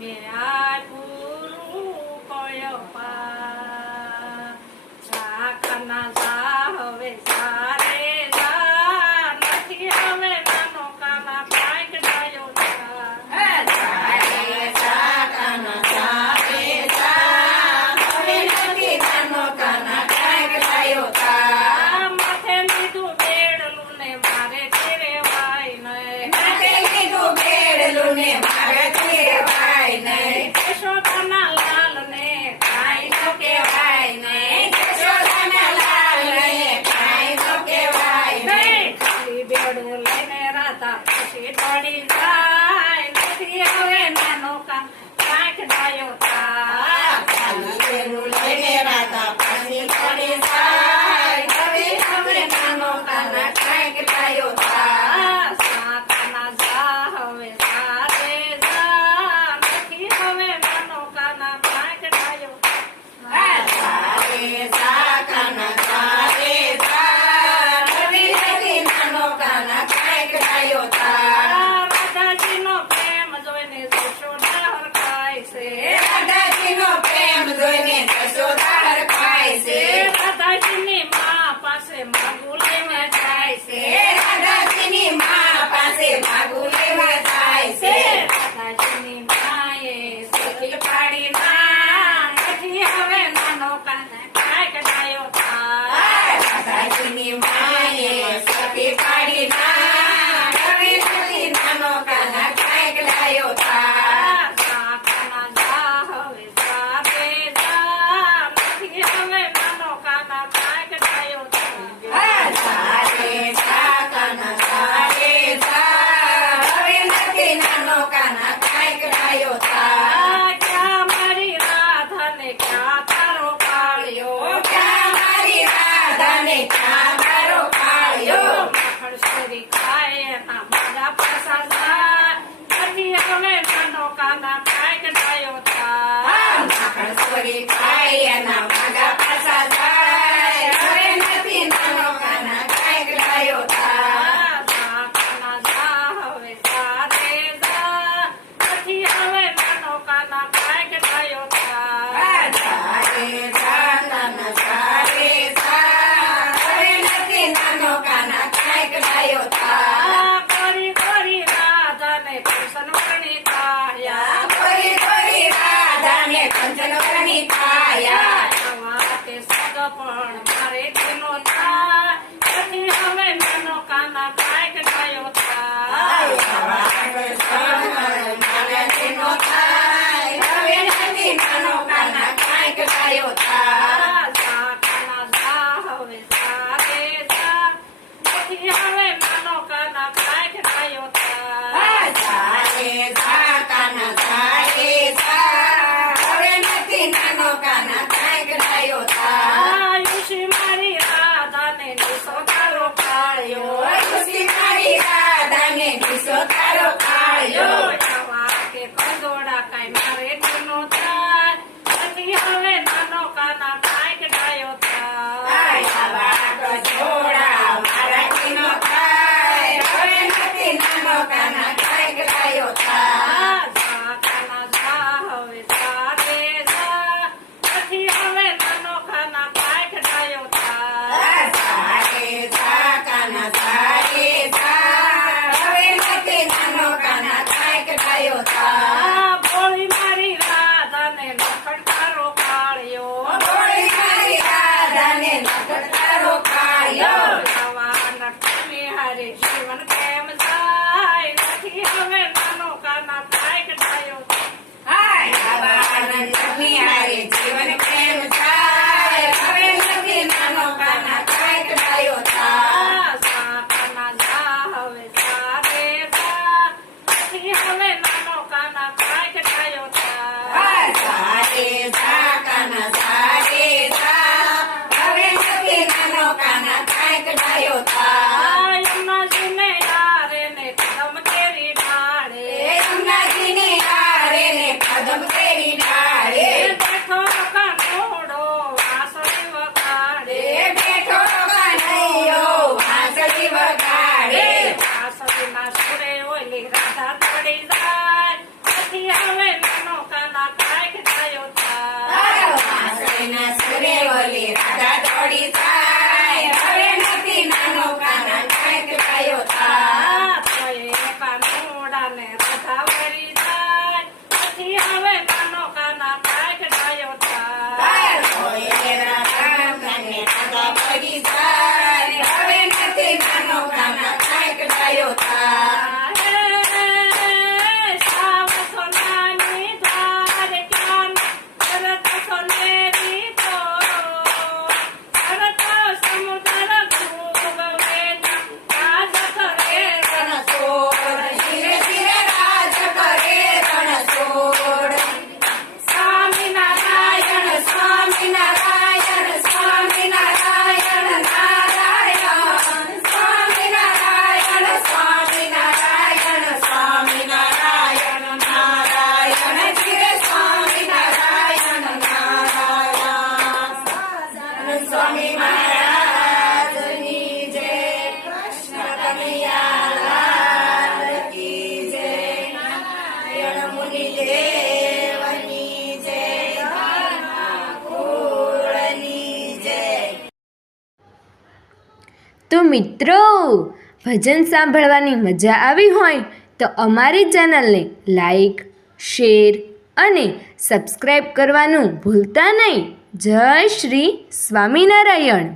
મેરા ગુરુ કોય પા ચાકના જા હવે સારે જા નથી હવે નાનો કાના કાંઈક ડાયો માથે લીધું બેડલું ને મારે તેરે વાય નહીં યશોદાના લાલ ને કાંઈ તો કહેવાય નહીં ખાલી બેડું લઈને રાતા પછી દોડી જાય નથી હવે નાનો કાંઈક ડાયો સાકાના જા હવે સારે જા નથી હવે નાનો કાના કાંઈક ડાયો રાધાજીનો પ્રેમ જોઈને જશોદા હરખાય છે રાધાજીની માં પાસે માગું લઈને જાય છે રાધાજીની માએ સખી પાડી ના નથી હવે નાનો કાંઈક ડાયો સાકાના જા હવે સારે જા નથી હવે નાનો કાના કાંઈક ડાયો ક્યાં મારી રાધાને ક્યાં તારો કાળિયો માખણ સરી ખાય એના મારા પાસા જા નથી હવે નાનો કાના કાંઈક ડાયો સાકાના જા હવે સારે જા નથી હવે નાનો કાના કાંઈક ડાયો કરી કરી રાધાને કૃષ્ણ વરણી ખાયા તે સગ પણ મારે તેનો થાય નથી હવે નાનો કાના કાંઈક ડાયો સાકાના જા હવે સારે જા નથી હવે નાનો કાના કાંઈક ડાયો પડી જાય હવે નથી નાનો કાના કાંઈક ડાયો થાય તો એ કાનુડાને રાધા વળી જાય પછી હવે નાનો કાના કાંઈક ડાયો થાય કોઈ રાધાને રાધા પડી જાય હવે નથી નાનો કાના કાંઈક ડાયો થાય સાવ સોનાની ધાર ક્યાં ભરત સોનેરી તો ભરત સમુદ્ર ડૂબવે રાજ કરે રણછોડ ધીરે ધીરે રાજ કરે રણછોડ સ્વામિનારાયણ સ્વામિનારાયણ સ્વામિનારાયણ નારાયણ સ્વામિનારાયણ સ્વામિનારાયણ સ્વામિનારાયણ નારાયણ ધીરે સ્વામિનારાયણ નારાયણ સ્વામી મહારાજની જય કૃષ્ણ કનૈયા લાલ કી જય નારાયણ મુનિ દેવની જય કુળની જય. તો મિત્રો ભજન સાંભળવાની મજા આવી હોય તો અમારી ચેનલને લાઈક શેર અને સબસ્ક્રાઈબ કરવાનું ભૂલતા નહીં. જય શ્રી સ્વામિનારાયણ.